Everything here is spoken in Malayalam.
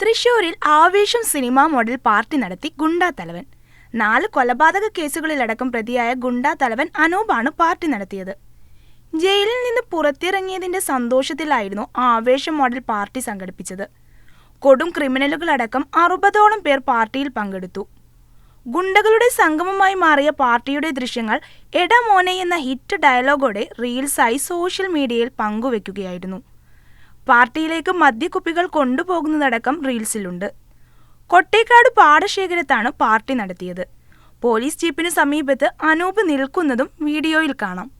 തൃശൂരിൽ ആവേശം സിനിമാ മോഡൽ പാർട്ടി നടത്തി ഗുണ്ടാത്തലവൻ. 4 കൊലപാതക കേസുകളിലടക്കം പ്രതിയായ ഗുണ്ടാത്തലവൻ അനൂപാണ് പാർട്ടി നടത്തിയത്. ജയിലിൽ നിന്ന് പുറത്തിറങ്ങിയതിന്റെ സന്തോഷത്തിലായിരുന്നു ആവേശം മോഡൽ പാർട്ടി സംഘടിപ്പിച്ചത്. കൊടും ക്രിമിനലുകളടക്കം 60ഓളം പേർ പാർട്ടിയിൽ പങ്കെടുത്തു. ഗുണ്ടകളുടെ സംഗമമായി മാറിയ പാർട്ടിയുടെ ദൃശ്യങ്ങൾ എടാ മോനെ എന്ന ഹിറ്റ് ഡയലോഗോടെ റീൽസായി സോഷ്യൽ മീഡിയയിൽ പങ്കുവെക്കുകയായിരുന്നു. പാർട്ടിയിലേക്ക് മദ്യക്കുപ്പികൾ കൊണ്ടുപോകുന്നതടക്കം റീൽസിലുണ്ട്. കൊട്ടേക്കാട് പാടശേഖരത്താണ് പാർട്ടി നടത്തിയത്. പോലീസ് ജീപ്പിന് സമീപത്ത് അനൂപ് നിൽക്കുന്നതും വീഡിയോയിൽ കാണാം.